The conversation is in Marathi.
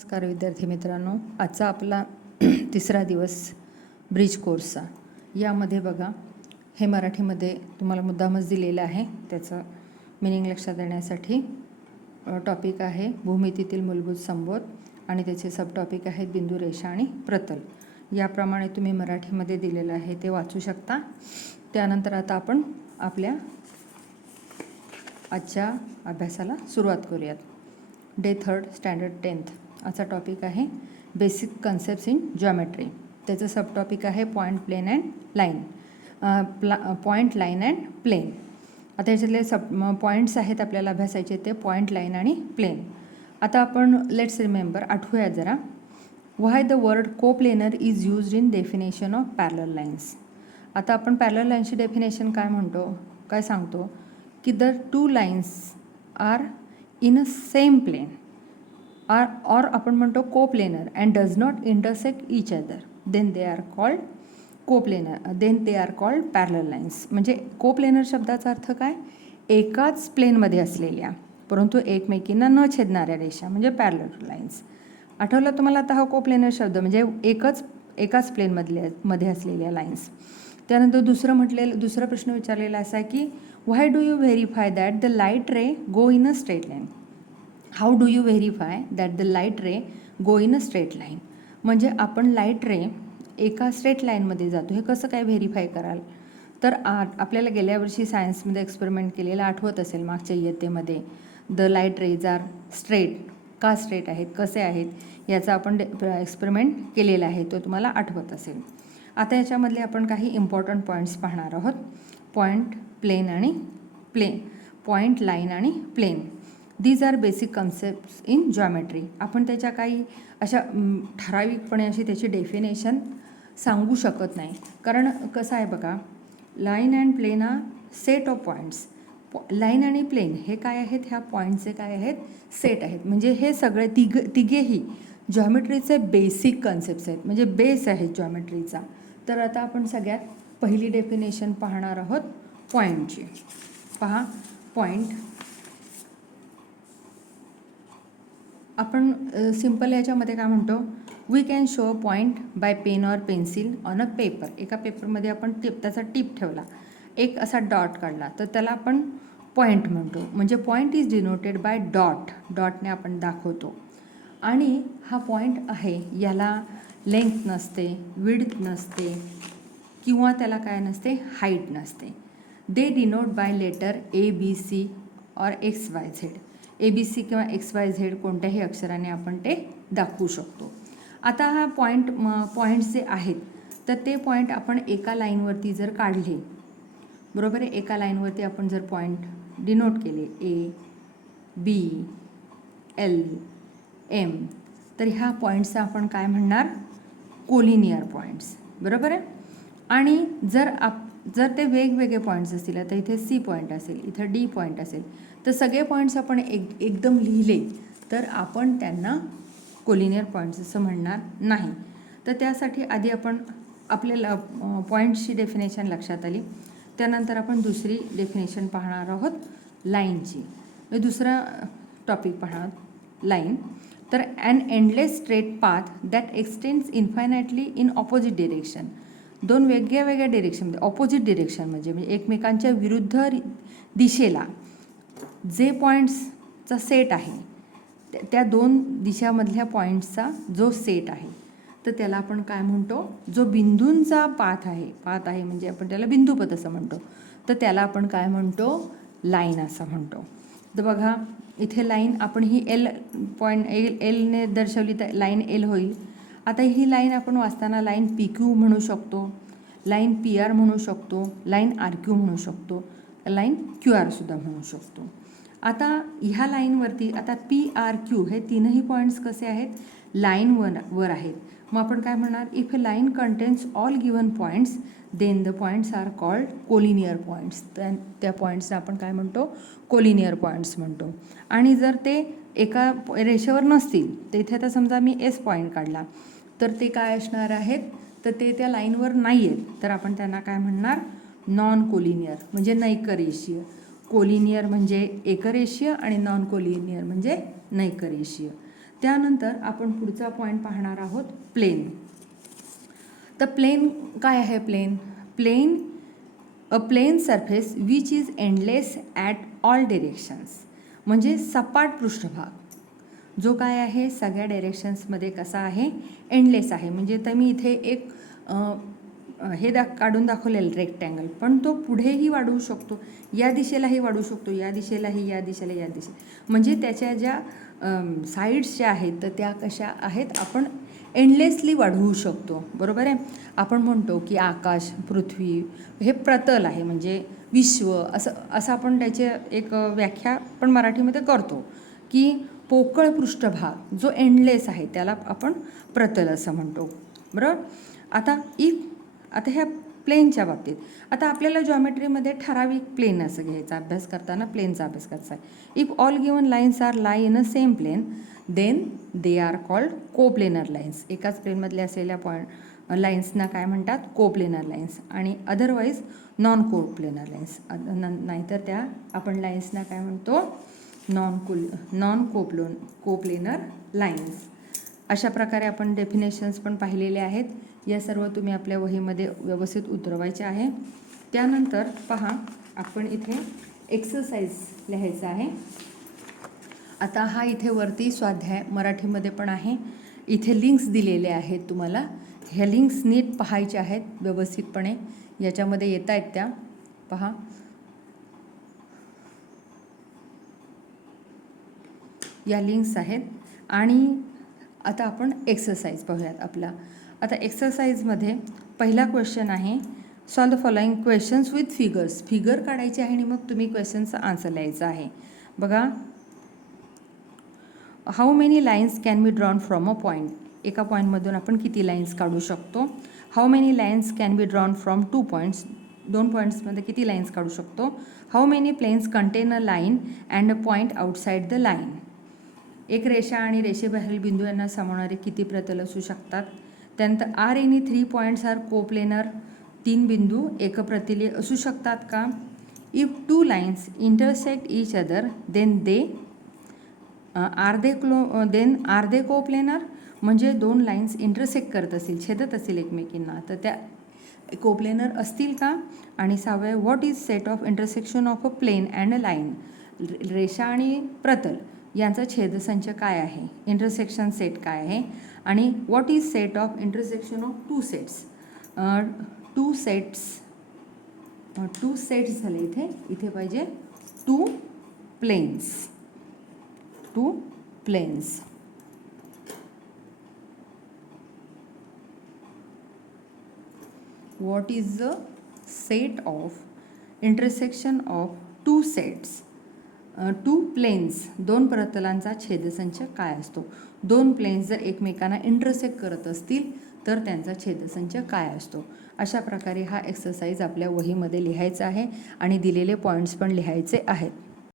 नमस्कार विद्यार्थी मित्रांनो, आजचा आपला तिसरा दिवस ब्रिज कोर्सचा. यामध्ये बघा, हे मराठीमध्ये तुम्हाला मुद्दामच दिलेलं आहे. त्याचं मिनिंग लक्षात देण्यासाठी टॉपिक आहे भूमितीतील मूलभूत संबोध आणि त्याचे सब टॉपिक आहेत बिंदू, रेषा आणि प्रतल. याप्रमाणे तुम्ही मराठीमध्ये दिलेलं आहे ते वाचू शकता. त्यानंतर आता आपण आपल्या आजच्या अभ्यासाला सुरुवात करूयात. डे 3 स्टँडर्ड 10th आजचा टॉपिक आहे बेसिक कन्सेप्ट्स इन जॉमेट्री. त्याचं सब टॉपिक आहे point, plane and line. Point, line and plane. आता याच्यातले पॉईंट्स आहेत आपल्याला अभ्यासायचे ते पॉईंट, लाईन आणि प्लेन. आता आपण लेट्स रिमेंबर, आठवूया जरा. Why the word coplanar is used in definition of parallel lines. आता आपण पॅरलल लाईन्सची डेफिनेशन काय म्हणतो, काय सांगतो की the two lines are in a same plane or आपण म्हणतो coplanar and does not intersect each other, then they are called coplanar, then they are called parallel lines. म्हणजे कोप्लेनर शब्दाचा अर्थ काय, एकाच प्लेनमध्ये असलेल्या परंतु एकमेकींना न छेदणाऱ्या रेषा म्हणजे पॅरलल लाईन्स. आठवलं तुम्हाला आता हा कोप्लेनर शब्द म्हणजे एकाच मध्ये असलेल्या लाईन्स. त्यानंतर दुसरा प्रश्न विचारलेला असा आहे की why do you verify that the light ray go in a straight line. How do you verify that the light ray go in a straight line. म्हणजे आपण लाईट रे एका स्ट्रेट लाईनमध्ये जातो हे कसं काय व्हेरीफाय कराल. तर आपल्याला गेल्या वर्षी सायन्समध्ये एक्सपेरिमेंट केलेलं आठवत असेल मागच्या इयत्तेमध्ये. The light rays are straight, का स्ट्रेट आहेत, कसे आहेत याचा आपण एक्सपेरिमेंट केलेला आहे, तो तुम्हाला आठवत असेल. आता याच्यामधले आपण काही इम्पॉर्टंट पॉईंट्स पाहणार आहोत. पॉईंट, प्लेन आणि प्लेन. पॉईंट, लाईन आणि plane. These are basic concepts in geometry. आपण त्याच्या काही अशा ठराविकपणे अशी त्याची डेफिनेशन सांगू शकत नाही. कारण कसं आहे बघा, लाईन अँड प्लेन हा सेट ऑफ पॉईंट्स. लाईन आणि प्लेन हे काय आहेत, ह्या पॉईंटचे काय आहेत, सेट आहेत. म्हणजे हे सगळे तिघेही जॉमेट्रीचे बेसिक कन्सेप्ट्स आहेत, म्हणजे बेस आहे जॉमेट्रीचा. तर आता आपण सगळ्यात पहिली डेफिनेशन पाहणार आहोत पॉईंटची. पहा, पॉईंट आपण सिम्पल याच्यामध्ये काय म्हणतो, we can show a point by pen or pencil on a paper. एका पेपरमध्ये आपण त्याचा टिप ठेवला, एक असा डॉट काढला तर त्याला आपण पॉईंट म्हणतो. म्हणजे point is denoted by dot. डॉटने आपण दाखवतो. आणि हा पॉईंट आहे याला लेंथ नसते, विड्थ नसते किंवा त्याला काय नसते, हाईट नसते. दे डिनोट बाय लेटर ABC और XYZ. ABC किंवा XYZ कोणत्याही अक्षराने आपण ते दाखवू शकतो. आता हा पॉईंट्स जे आहेत तर ते पॉईंट आपण एका लाईनवरती जर काढले, बरोबर आहे, एका लाईनवरती आपण जर पॉईंट डिनोट केले A, B, L, M, तर ह्या पॉईंट्सचा आपण काय म्हणणार, कोलिनियर पॉईंट्स, बरोबर आहे. आणि जर ते वेगवेगळे पॉईंट्स असतील, आता इथे C पॉईंट असेल, इथं D पॉईंट असेल, तर सगळे पॉईंट्स आपण एकदम लिहिले तर आपण त्यांना कोलिनियर पॉईंट्स असं म्हणणार नाही. तर त्यासाठी आधी आपण आपल्याला पॉईंट्सची डेफिनेशन लक्षात आली. त्यानंतर आपण दुसरी डेफिनेशन पाहणार आहोत लाईनची. दुसरा टॉपिक पाहणार लाईन. तर an endless straight path that extends infinitely in opposite direction. दोन वेगळ्या डिरेक्शनमध्ये, ऑपोजिट डिरेक्शन म्हणजे एकमेकांच्या विरुद्ध दिशेला जे पॉईंट्सचा सेट आहे, त्या दोन दिशामधल्या पॉईंट्सचा जो सेट आहे तर त्याला आपण काय म्हणतो, जो बिंदूंचा पाथ आहे म्हणजे आपण त्याला बिंदुपथ असं म्हणतो, तर त्याला आपण काय म्हणतो, लाईन असं म्हणतो. तर बघा इथे लाईन आपण ही एलने दर्शवली तर लाईन एल होईल. आता ही लाईन आपण वाचताना लाईन PQ म्हणू शकतो, लाईन PR म्हणू शकतो, लाईन RQ म्हणू शकतो, लाईन QR सुद्धा म्हणू शकतो. आता ह्या लाईनवरती आता PRQ हे तीनही पॉईंट्स कसे आहेत, लाईन वर आहेत. मग आपण काय म्हणणार, if a line contains all given points then the points are called collinear points. त्या पॉईंट्सला आपण काय म्हणतो, कोलिनियर पॉईंट्स म्हणतो. आणि जर ते एका रेषेवर नसतील, तर इथे आता समजा मी S पॉईंट काढला तर ते काय असणार आहेत, तर ते त्या लाईनवर नाही आहेत, तर आपण त्यांना काय म्हणणार, नॉन कोलिनियर म्हणजे नैकरेषीय. कोलिनियर म्हणजे एकरेषीय आणि नॉन कोलिनियर म्हणजे नैकरेषीय. त्यानंतर आपण पुढचा पॉईंट पाहणार आहोत प्लेन. तर प्लेन काय आहे? Plane a plane surface which is endless at all directions. म्हणजे सपाट पृष्ठभाग जो काय आहे सगळ्या डायरेक्शन्समध्ये कसा आहे? एंडलेस आहे. म्हणजे तर मी इथे एक हे काढून दाखवलेलं रेक्टँगल, पण तो पुढेही वाढवू शकतो, या दिशेलाही वाढवू शकतो, या दिशेलाही, या दिशेला, या दिशेला. म्हणजे त्याच्या ज्या साईड्स ज्या आहेत तर त्या कशा आहेत? आपण एंडलेसली वाढवू शकतो. बरोबर आहे. आपण म्हणतो की आकाश, पृथ्वी हे प्रतल आहे, म्हणजे विश्व, असं आपण त्याचे एक व्याख्या पण मराठीमध्ये करतो की पोकळ पृष्ठभाग जो एंडलेस आहे त्याला आपण प्रतल असं म्हणतो. बरोबर. आता ह्या प्लेनच्या बाबतीत आता आपल्याला जॉमेट्रीमध्ये ठराविक प्लेन असं घ्यायचा अभ्यास करताना, प्लेनचा अभ्यास करायचा आहे. If all given lines are lie in a same plane then they are called coplanar lines. एकाच प्लेनमधले असलेल्या लाईन्सना काय म्हणतात? Coplanar lines. आणि अदरवाईज नॉन कोप्लेनर लाईन्स. नाहीतर त्या आपण लाईन्सना काय म्हणतो? Non coplanar lines. अशा प्रकारे आपण डेफिनेशन्स पण पाहिलेले आहेत. या सर्व तुम्ही आपल्या वहीमध्ये व्यवस्थित उतरवायचे आहे. त्यानंतर पहा, आपण इथे एक्सरसाइज लिहायचं आहे. आता हा इथे वरती स्वाध्याय मराठीमध्ये पण आहे. इथे लिंक्स दिलेले आहेत तुम्हाला. ह्या लिंक्स नीट पाहायच्या आहेत व्यवस्थितपणे. याच्यामध्ये येत आहेत त्या पहा. या लिंक्स आहेत. आणि आता आपण एक्सरसाइज पाहूयात आपला. आता एक्सरसाइजमध्ये पहिला क्वेश्चन आहे, solve the following questions with figures. Figure काढायचे आहे आणि मग तुम्ही क्वेश्चनचा आन्सर लिहायचा आहे. बघा, how many lines can be drawn from a point. एका पॉईंटमधून आपण किती लाईन्स काढू शकतो? How many lines can be drawn from 2 points. 2 पॉईंट्समध्ये किती लाईन्स काढू शकतो? How many planes contain a line and a point outside the line. एक रेषा आणि रेषेबाहेरील बिंदू यांना सामावणारे किती प्रतल असू शकतात? त्यानंतर are any 3 points are coplanar. 3 बिंदू एकप्रतलीय असू शकतात का? If 2 lines intersect each other then are they coplanar. म्हणजे 2 लाईन्स इंटरसेक्ट करत असतील, छेदत असतील एकमेकींना, तर त्या कोप्लेनर असतील का? आणि 6 what is set of intersection of a plane and a line. रेषा आणि प्रतल यांचा छेदसंच काय आहे? इंटरसेक्शन सेट काय आहे? आणि what is set of intersection of 2 sets. 2 sets झाले इथे पाहिजे 2 planes. What is the set of intersection of 2 sets? 2 planes, 2 प्रतलांचा छेदसंच काय असतो? 2 प्लेन्स जर एकमेकांना इंटरसेक्ट करत असतील तर त्यांचा छेदसंच काय असतो? अशा प्रकारे हा एक्सरसाइज आपल्या वहीमध्ये लिहायचा आहे आणि दिलेले पॉईंट्स पण लिहायचे आहेत.